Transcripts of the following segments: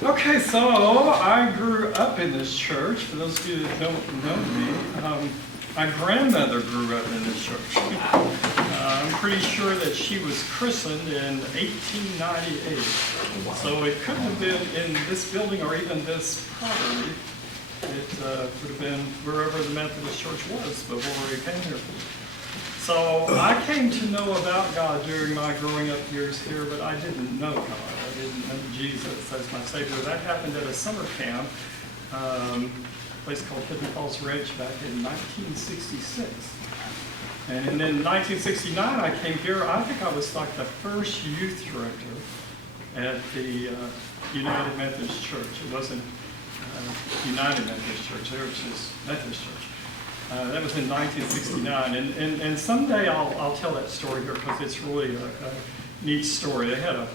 Okay, so I grew up in this church. For those of you that don't know me, my grandmother grew up in this church. I'm pretty sure that she was christened in 1898. So it couldn't have been in this building or even this property. It would have been wherever the Methodist Church was before we came here. So I came to know about God during my growing up years here, but I didn't know God. I didn't know Jesus as my Savior. That happened at a summer camp, a place called Hidden Falls Ranch back in 1966. And in 1969 I came here. I think I was like the first youth director at the United Methodist Church. It wasn't United Methodist Church, there was just Methodist Church. That was in 1969, and someday I'll tell that story here because it's really a neat story. They had a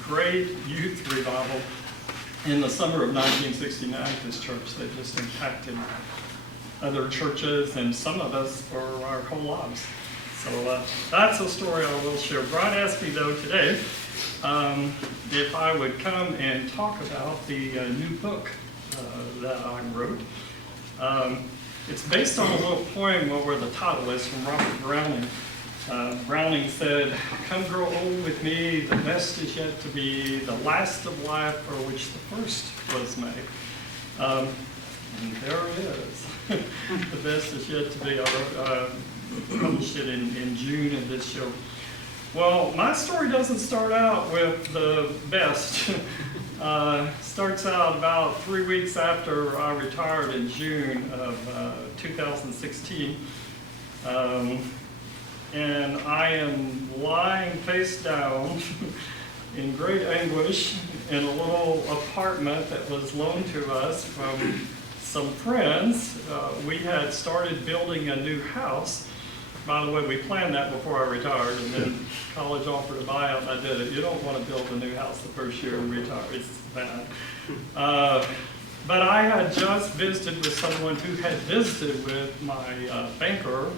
great youth revival in the summer of 1969 at this church that just impacted other churches and some of us for our whole lives. So that's a story I will share. Brian asked me though today if I would come and talk about the new book that I wrote. It's based on a little poem where the title is from Robert Browning. Browning said, "Come grow old with me, the best is yet to be, the last of life for which the first was made." And there it is. The best is yet to be. I published it in June of this year. Well, my story doesn't start out with the best. Starts out about 3 weeks after I retired in June of 2016. And I am lying face down in great anguish in a little apartment that was loaned to us from some friends. We had started building a new house. By the way, we planned that before I retired, and then college offered a buyout, and I did it. You don't want to build a new house the first year and retire. It's bad. But I had just visited with someone who had visited with my banker,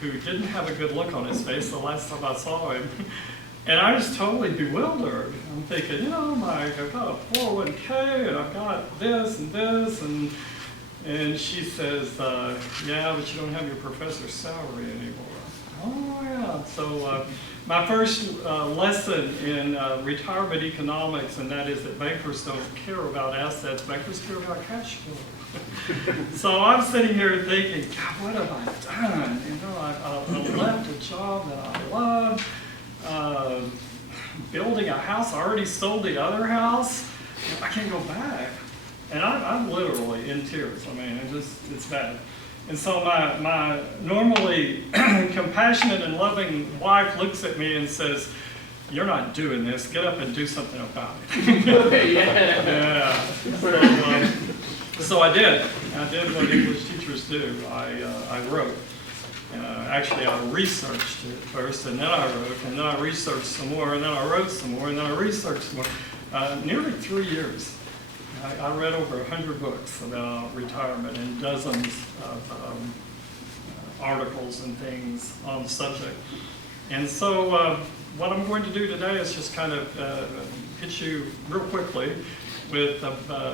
who didn't have a good look on his face the last time I saw him. And I was totally bewildered. I'm thinking, I've got a 401k, and I've got this and this, and she says, yeah, but you don't have your professor's salary anymore. Oh, yeah. So my first lesson in retirement economics, and that is that bankers don't care about assets, bankers care about cash flow. So I'm sitting here thinking, God, what have I done? I left a job that I love, building a house. I already sold the other house. I can't go back. And I'm literally in tears. I mean, it's bad. And so my normally compassionate and loving wife looks at me and says, "You're not doing this. Get up and do something about it." Yeah. So I did. I did what English teachers do. I wrote. Actually, I researched it first, and then I wrote, and then I researched some more, and then I wrote some more, and then I researched some more. Nearly 3 years. I read over 100 books about retirement and dozens of articles and things on the subject. And so what I'm going to do today is just kind of hit you real quickly with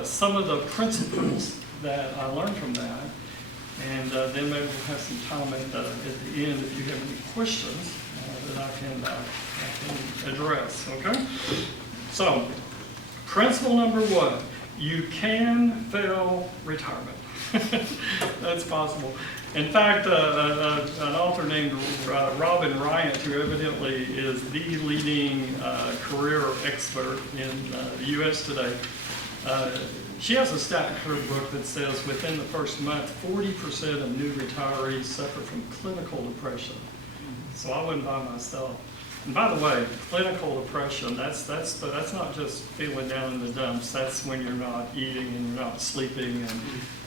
some of the principles that I learned from that. And then maybe we'll have some time at the end if you have any questions that I can address, okay? So, principle number 1. You can fail retirement. That's possible. In fact, an author named Robin Ryant, who evidently is the leading career expert in the U.S. today, she has a stat in her book that says within the first month, 40% of new retirees suffer from clinical depression. So I wouldn't by myself. And by the way, clinical depression, that's not just feeling down in the dumps. That's when you're not eating and you're not sleeping,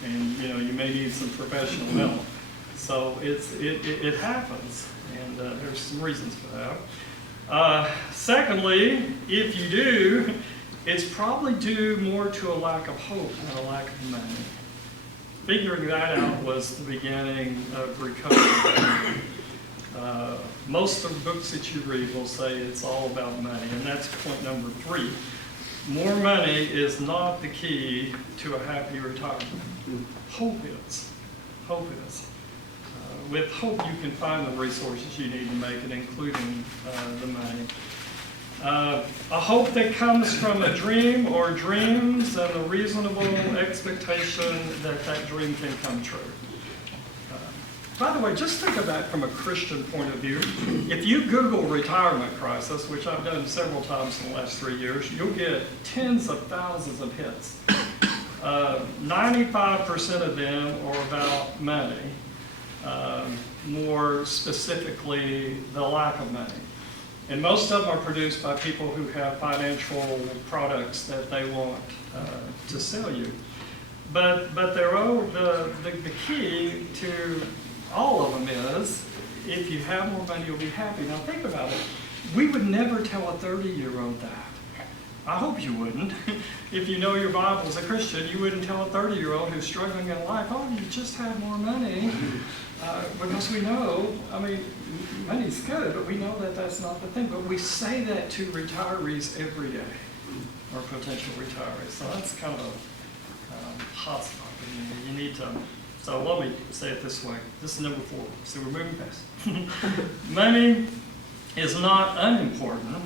and you may need some professional help. So it happens, and there's some reasons for that. Secondly, if you do, it's probably due more to a lack of hope than a lack of money. Figuring that out was the beginning of recovery. Most of the books that you read will say it's all about money, and that's point number 3. more money is not the key to a happy retirement. Hope is. Hope is. With hope, you can find the resources you need to make it, including the money. A hope that comes from a dream or dreams and the reasonable expectation that that dream can come true. By the way, just think of that from a Christian point of view. If you Google retirement crisis, which I've done several times in the last 3 years, you'll get tens of thousands of hits. 95% of them are about money, more specifically the lack of money. And most of them are produced by people who have financial products that they want to sell you. But the key to all of them is, if you have more money, you'll be happy. Now think about it. We would never tell a 30-year-old that. I hope you wouldn't. If you know your Bible as a Christian, you wouldn't tell a 30-year-old who's struggling in life, oh, you just have more money. Because we know, I mean, money's good, but we know that that's not the thing. But we say that to retirees every day, or potential retirees. So that's kind of a hot spot. You need to. So let me say it this way. This is number 4. So we're moving fast. Money is not unimportant.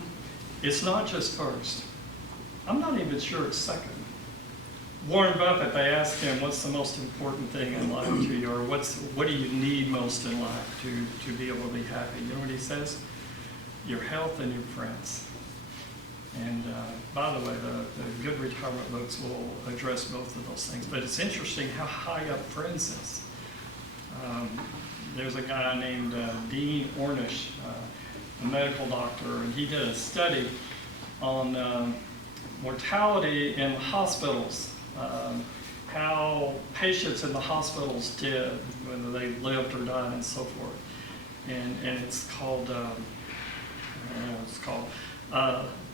It's not just first. I'm not even sure it's second. Warren Buffett, they asked him, what's the most important thing in life to you, or what do you need most in life to be able to be happy? You know what he says? Your health and your friends. And by the way, the good retirement books will address both of those things. But it's interesting how high up friends is. There's a guy named Dean Ornish, a medical doctor, and he did a study on mortality in hospitals, how patients in the hospitals did, whether they lived or died and so forth. And it's called, I don't know what it's called.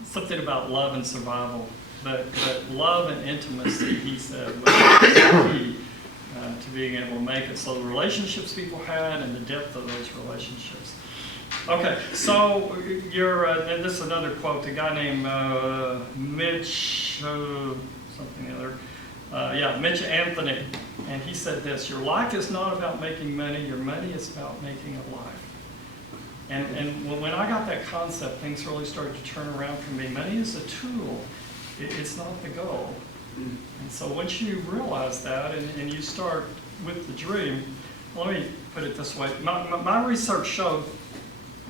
Something about love and survival, but love and intimacy, he said, was key to being able to make it. So the relationships people had and the depth of those relationships. Okay, so and this is another quote, a guy named Mitch Anthony, and he said this: your life is not about making money, your money is about making a life. And when I got that concept, things really started to turn around for me. Money is a tool. It's not the goal. And so once you realize that and you start with the dream, let me put it this way. My research showed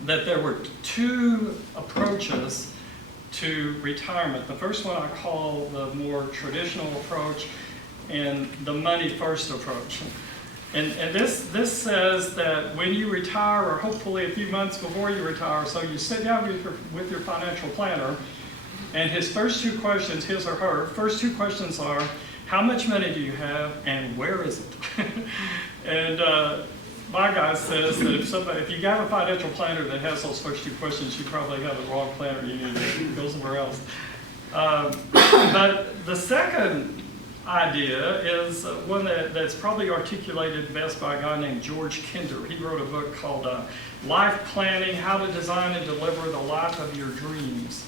that there were 2 approaches to retirement. The first one I call the more traditional approach and the money first approach. And this says that when you retire, or hopefully a few months before you retire, so you sit down with your financial planner, and his first 2 questions, his or her, first 2 questions are, how much money do you have, and where is it? And my guy says that if you have a financial planner that has those first 2 questions, you probably have the wrong planner. You need to go somewhere else. But the second idea is one that's probably articulated best by a guy named George Kinder. He wrote a book called Life Planning: How to Design and Deliver the Life of Your Dreams.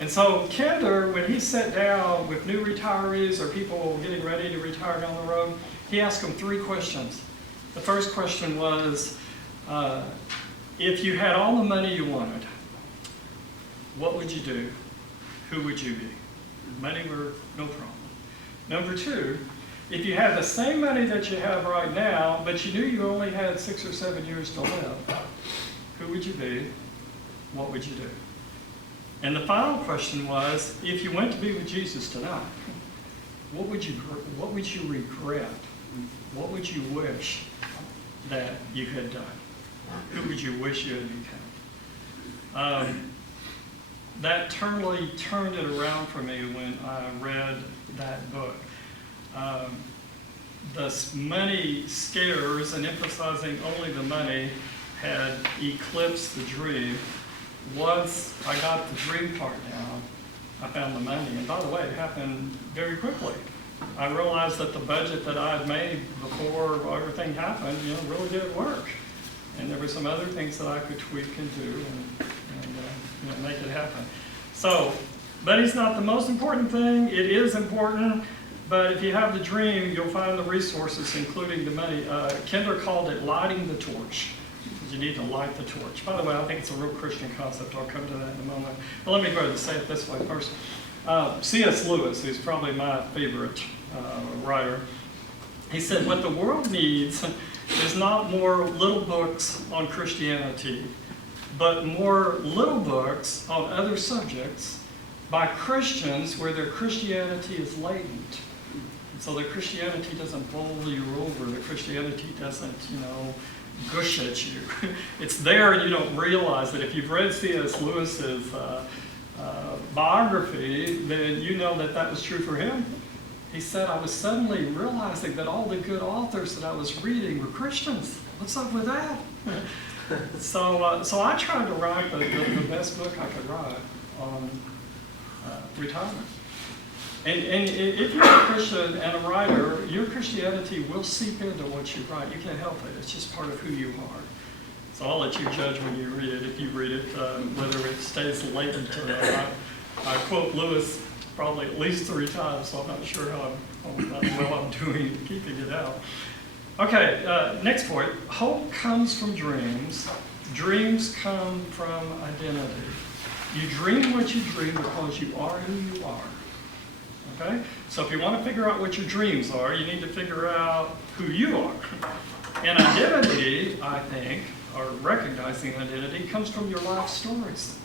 And so Kinder, when he sat down with new retirees or people getting ready to retire down the road, he asked them 3 questions. The first question was, if you had all the money you wanted, what would you do? Who would you be? Money were no problem. Number 2, if you had the same money that you have right now, but you knew you only had 6 or 7 years to live, who would you be? What would you do? And the final question was, if you went to be with Jesus tonight, what would you regret? What would you wish that you had done? Who would you wish you had become? That totally turned it around for me when I read that book. The money scares and emphasizing only the money had eclipsed the dream. Once I got the dream part down, I found the money. And by the way, it happened very quickly. I realized that the budget that I had made before everything happened, really did work. And there were some other things that I could tweak and do and make it happen. So But he's not the most important thing. It is important, but if you have the dream, you'll find the resources, including the money. Kinder called it lighting the torch. You need to light the torch. By the way, I think it's a real Christian concept. I'll come to that in a moment. But let me go ahead and say it this way first. C.S. Lewis, who's probably my favorite writer, he said, what the world needs is not more little books on Christianity, but more little books on other subjects by Christians where their Christianity is latent. So their Christianity doesn't bowl you over. Their Christianity doesn't, gush at you. It's there and you don't realize it. If you've read C.S. Lewis's biography, then you know that that was true for him. He said, I was suddenly realizing that all the good authors that I was reading were Christians. What's up with that? So I tried to write the best book I could write on retirement. And if you're a Christian and a writer, your Christianity will seep into what you write. You can't help it. It's just part of who you are. So I'll let you judge when you read it, if you read it, whether it stays latent or not. I quote Lewis probably at least 3 times, so I'm not sure how well I'm doing keeping it out. Okay, next point. Hope comes from dreams. Dreams come from identity. You dream what you dream because you are who you are. Okay? So if you want to figure out what your dreams are, you need to figure out who you are. And identity, I think, or recognizing identity, comes from your life stories.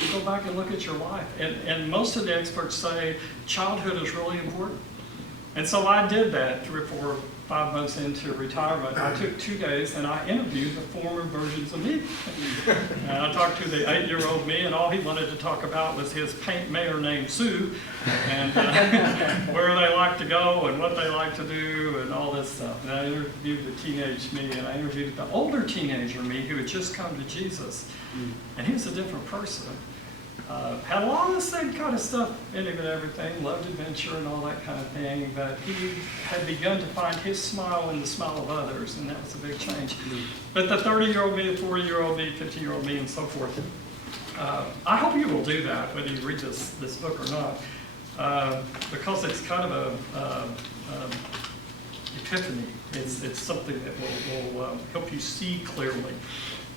You go back and look at your life. And most of the experts say childhood is really important. And so I did that 3 or 4, 5 months into retirement. I took 2 days and I interviewed the former versions of me. And I talked to the 8-year-old me, and all he wanted to talk about was his paint mayor named Sue, and where they like to go and what they like to do and all this stuff. And I interviewed the teenage me, and I interviewed the older teenager me who had just come to Jesus. And he was a different person. Had a lot of the same kind of stuff in him and everything, loved adventure and all that kind of thing, but he had begun to find his smile in the smile of others, and that was a big change. But the 30-year-old me, the 40-year-old me, 50-year-old me, and so forth, I hope you will do that, whether you read this book or not, because it's kind of a epiphany. It's something that will help you see clearly.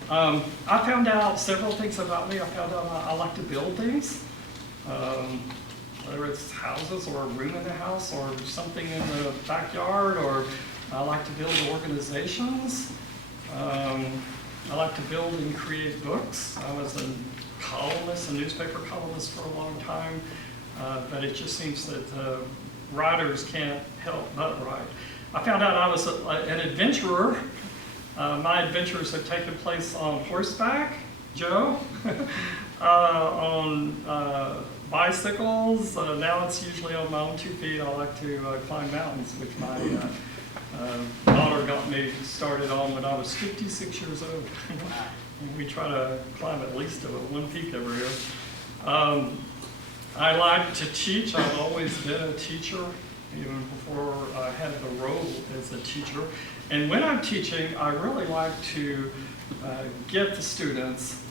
I found out several things about me. I found out I like to build things, whether it's houses or a room in the house or something in the backyard, or I like to build organizations. I like to build and create books. I was a columnist, a newspaper columnist for a long time, but it just seems that writers can't help but write. I found out I was an adventurer. My adventures have taken place on horseback, Joe, on bicycles. Now it's usually on my own 2 feet. I like to climb mountains, which my daughter got me started on when I was 56 years old. We try to climb at least 1 peak every year. I like to teach. I've always been a teacher, even before I had the role as a teacher. And when I'm teaching, I really like to get the students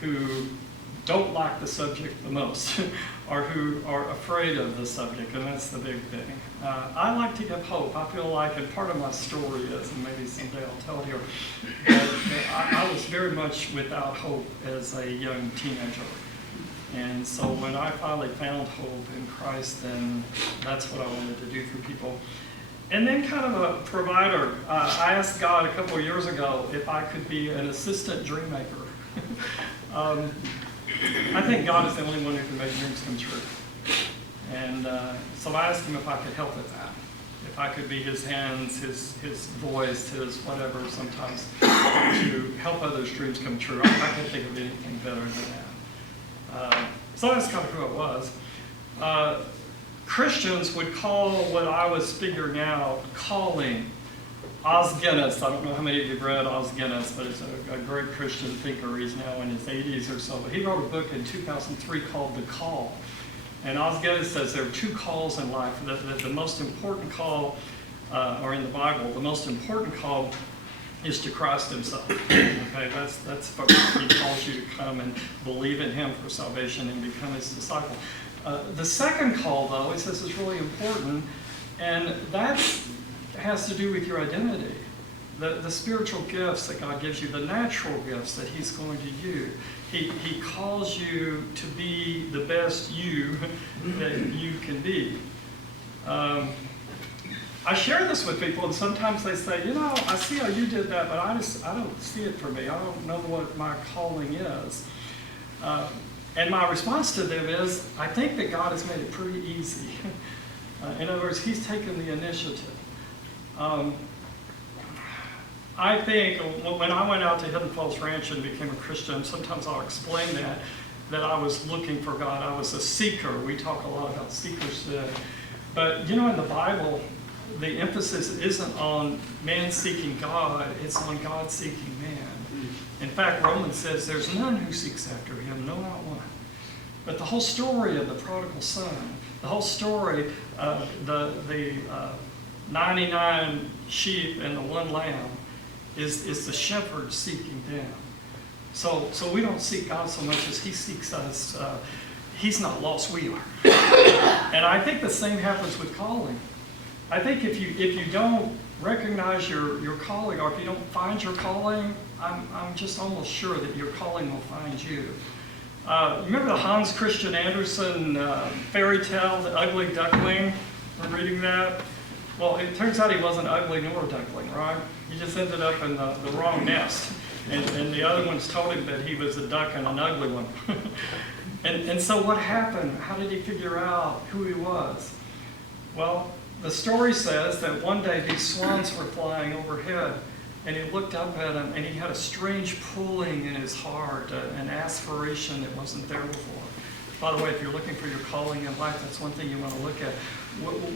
who don't like the subject the most, or who are afraid of the subject, and that's the big thing. I like to give hope. I feel like, and part of my story is, and maybe someday I'll tell you, that I was very much without hope as a young teenager. And so when I finally found hope in Christ, then that's what I wanted to do for people. And then kind of a provider. I asked God a couple of years ago if I could be an assistant dream maker. I think God is the only one who can make dreams come true. And so I asked him if I could help with that. If I could be his hands, his voice, his whatever sometimes to help others' dreams come true. I can't think of anything better than that. So that's kind of who it was. Christians would call what I was figuring out calling. Os Guinness, I don't know how many of you have read Os Guinness, but it's a great Christian thinker. He's now in his 80s or so. But he wrote a book in 2003 called The Call. And Os Guinness says there are 2 calls in life. The most important call, or in the Bible, the most important call is to Christ himself. Okay, that's first. He calls you to come and believe in him for salvation and become his disciple. The second call, though, he says is really important, and that has to do with your identity. The spiritual gifts that God gives you, the natural gifts that he's going to use. He calls you to be the best you that you can be. I share this with people, and sometimes they say, I see how you did that, but I don't see it for me. I don't know what my calling is. And my response to them is, I think that God has made it pretty easy. In other words, he's taken the initiative. I think when I went out to Hidden Falls Ranch and became a Christian, sometimes I'll explain that I was looking for God. I was a seeker. We talk a lot about seekers today. But, in the Bible, the emphasis isn't on man seeking God, it's on God seeking man. In fact, Romans says there's none who seeks after him, no, not one. But the whole story of the prodigal son, the whole story of the 99 sheep and the one lamb is the shepherd seeking them. So we don't seek God so much as he seeks us. He's not lost, we are. And I think the same happens with calling. I think if you don't recognize your calling, or if you don't find your calling, I'm just almost sure that your calling will find you. Remember the Hans Christian Andersen fairy tale, The Ugly Duckling? I'm reading that. Well, it turns out he wasn't ugly nor a duckling, right? He just ended up in the wrong nest. And the other ones told him that he was a duck and an ugly one. And so what happened? How did he figure out who he was? Well, the story says that one day these swans were flying overhead, and he looked up at them, and he had a strange pulling in his heart, an aspiration that wasn't there before. By the way, if you're looking for your calling in life, that's one thing you want to look at.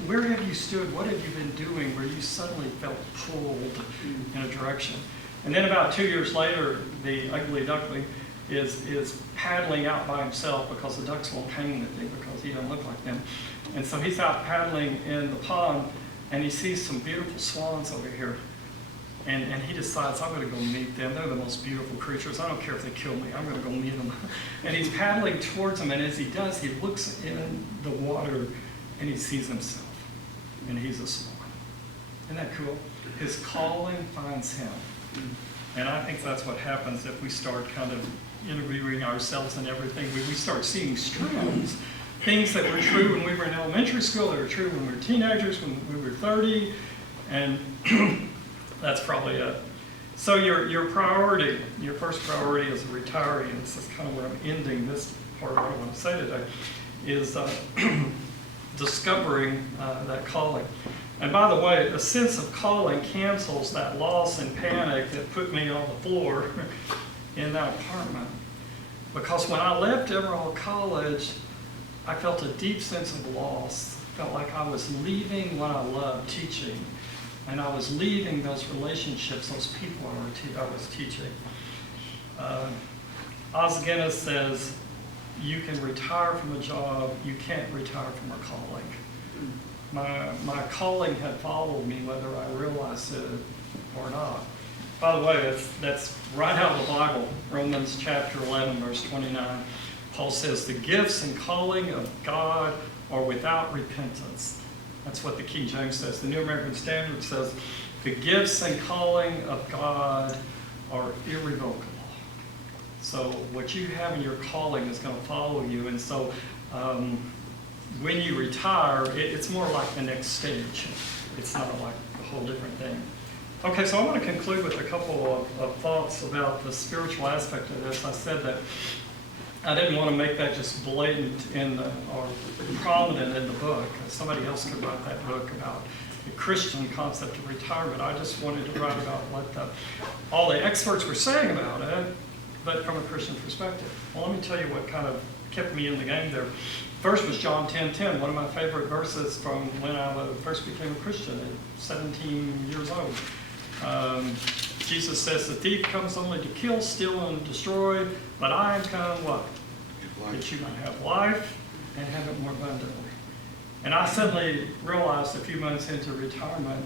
Where have you stood? What have you been doing where you suddenly felt pulled in a direction? And then about 2 years later, the ugly duckling is paddling out by himself because the ducks won't hang with him because he doesn't look like them. And so he's out paddling in the pond, and he sees some beautiful swans over here. And he decides, I'm going to go meet them. They're the most beautiful creatures. I don't care if they kill me. I'm going to go meet them. And he's paddling towards them, and as he does, he looks in the water, and he sees himself. And he's a swan. Isn't that cool? His calling finds him. And I think that's what happens if we start kind of interviewing ourselves and everything. We start seeing strands. Things that were true when we were in elementary school, that were true when we were teenagers, when we were 30, and that's probably it. So your priority, your first priority as a retiree, and this is kind of where I'm ending this part of what I want to say today, is discovering that calling. And by the way, a sense of calling cancels that loss and panic that put me on the floor in that apartment. Because when I left Emerald College, I felt a deep sense of loss. Felt like I was leaving what I loved, teaching. And I was leaving those relationships, those people I was teaching. Os Guinness says, you can retire from a job, you can't retire from a calling. My calling had followed me whether I realized it or not. By the way, that's right out of the Bible, Romans chapter 11, verse 29. Paul says, the gifts and calling of God are without repentance. That's what the King James says. The New American Standard says, the gifts and calling of God are irrevocable. So what you have in your calling is going to follow you. And so when you retire, it's more like the next stage. It's not like a whole different thing. Okay, so I want to conclude with a couple of thoughts about the spiritual aspect of this. I said that I didn't want to make that just blatant or prominent in the book. Somebody else could write that book about the Christian concept of retirement. I just wanted to write about what all the experts were saying about it, but from a Christian perspective. Well, let me tell you what kind of kept me in the game there. First was John 10:10, one of my favorite verses from when I first became a Christian at 17 years old. Jesus says, the thief comes only to kill, steal, and destroy, but I am come, what? That you might have life and have it more abundantly. And I suddenly realized a few months into retirement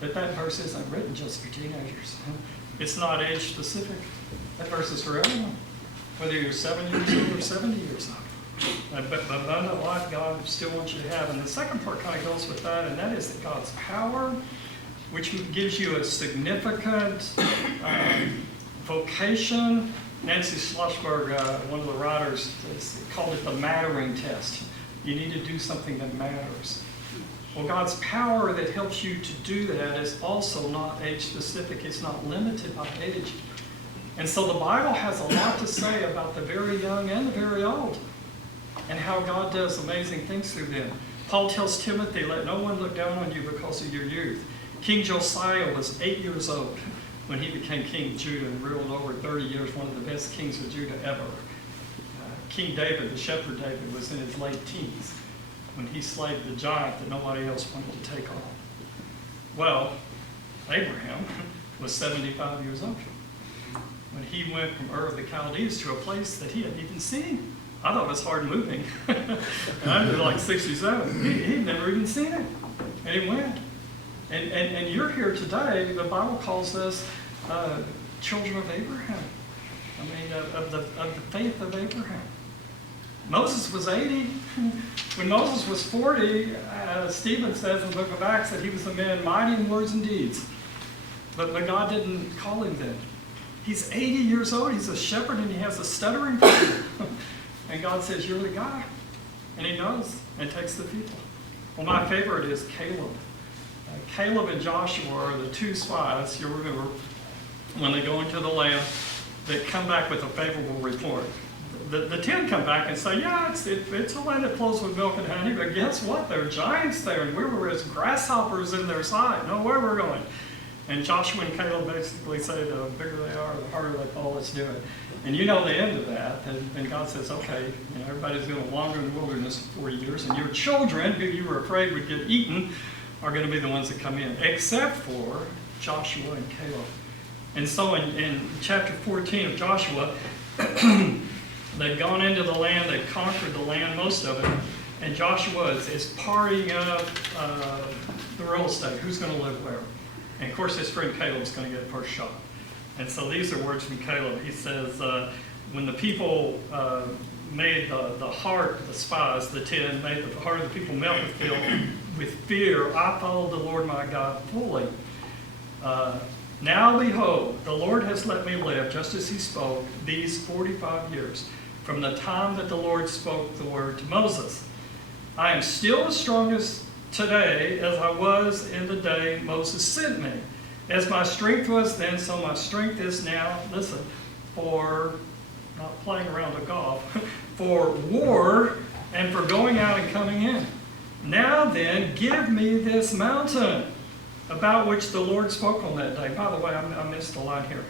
that verse isn't written just for teenagers. It's not age specific. That verse is for everyone, whether you're 7 years old or 70 years old. But abundant life God still wants you to have. And the second part kind of goes with that, and that is that God's power, which gives you a significant vocation. Nancy Schlossberg, one of the writers, called it the mattering test. You need to do something that matters. Well, God's power that helps you to do that is also not age specific. It's not limited by age. And so the Bible has a lot to say about the very young and the very old, and how God does amazing things through them. Paul tells Timothy, let no one look down on you because of your youth. King Josiah was 8 years old when he became king of Judah and ruled over 30 years, one of the best kings of Judah ever. King David, the shepherd David, was in his late teens when he slayed the giant that nobody else wanted to take on. Well, Abraham was 75 years old when he went from Ur of the Chaldees to a place that he hadn't even seen. I thought it was hard moving. And I was like 67. He'd never even seen it. And he went. And you're here today. The Bible calls us children of Abraham. I mean, of the faith of Abraham. Moses was 80. When Moses was 40, Stephen says in the book of Acts that he was a man mighty in words and deeds. But God didn't call him then. He's 80 years old. He's a shepherd and he has a stuttering tongue. And God says, you're the guy. And he knows and takes the people. Well, my favorite is Caleb. Caleb and Joshua are the two spies, you'll remember, when they go into the land, they come back with a favorable report. The 10 come back and say, yeah, it's a land that flows with milk and honey, but guess what? There are giants there, and we were as grasshoppers in their sight. Know where we're going. And Joshua and Caleb basically say, the bigger they are, the harder they fall, let's do it. And you know the end of that. And God says, okay, everybody's going to wander in the wilderness for 40 years, and your children, who you were afraid would get eaten, are going to be the ones that come in, except for Joshua and Caleb. And so in chapter 14 of Joshua, they've gone into the land, they've conquered the land, most of it, and Joshua is partying up the real estate. Who's going to live where? And of course his friend Caleb's going to get first shot. And so these are words from Caleb. He says, when the people made the heart of the spies, the 10, made the heart of the people melt with fear, I followed the Lord my God fully. Now behold, the Lord has let me live, just as he spoke, these 45 years, from the time that the Lord spoke the word to Moses. I am still as strong as today as I was in the day Moses sent me. As my strength was then, so my strength is now, listen, for not playing around a golf, for war and for going out and coming in. Now then, give me this mountain about which the Lord spoke on that day. By the way, I missed a line here.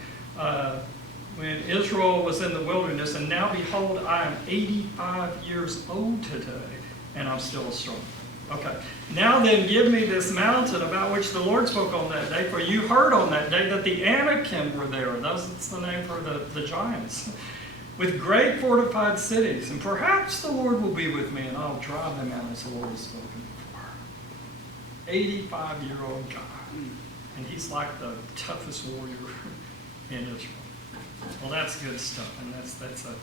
When Israel was in the wilderness, and now behold, I am 85 years old today, and I'm still strong. Okay. Now then, give me this mountain about which the Lord spoke on that day, for you heard on that day that the Anakim were there. That's the name for the giants. With great fortified cities, and perhaps the Lord will be with me, and I'll drive them out as the Lord has spoken before. 85-year-old guy, and he's like the toughest warrior in Israel. Well, that's good stuff, and that's a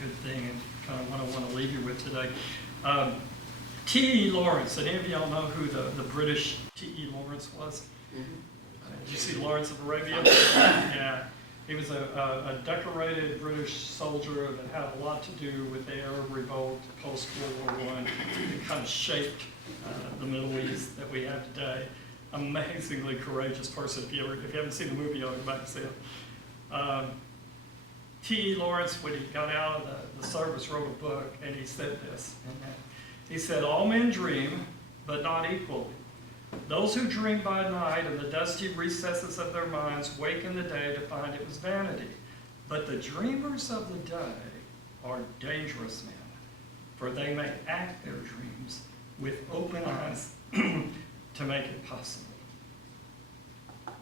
good thing, and kind of what I want to leave you with today. T.E. Lawrence, and any of y'all know who the British T.E. Lawrence was? Did you see Lawrence of Arabia? Yeah. He was a decorated British soldier that had a lot to do with the Arab revolt post-World War I. It kind of shaped the Middle East that we have today. Amazingly courageous person. If you haven't seen the movie, I'll go back and see it. T.E. Lawrence, when he got out of the service, wrote a book, and he said this. He said, all men dream, but not equally. Those who dream by night in the dusty recesses of their minds wake in the day to find it was vanity. But the dreamers of the day are dangerous men, for they may act their dreams with open eyes to make it possible.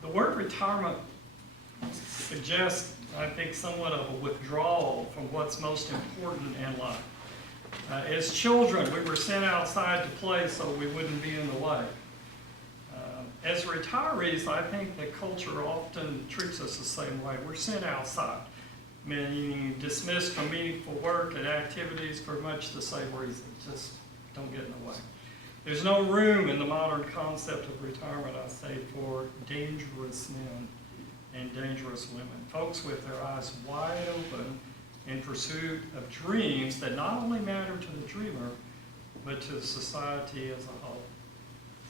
The word retirement suggests, I think, somewhat of a withdrawal from what's most important in life. As children, we were sent outside to play so we wouldn't be in the way. As retirees, I think the culture often treats us the same way. We're sent outside. being dismissed from meaningful work and activities for much the same reason. Just don't get in the way. There's no room in the modern concept of retirement, I say, for dangerous men and dangerous women. Folks with their eyes wide open in pursuit of dreams that not only matter to the dreamer, but to society as a whole.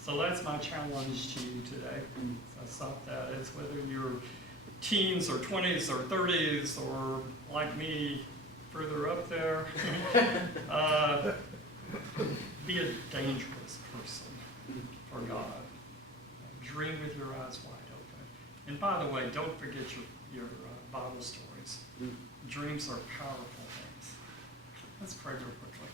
So that's my challenge to you today. That's not that. It's whether you're teens or 20s or 30s or like me, further up there. Be a dangerous person for God. Dream with your eyes wide open. And by the way, don't forget your Bible stories. Dreams are powerful things. Let's pray real quickly.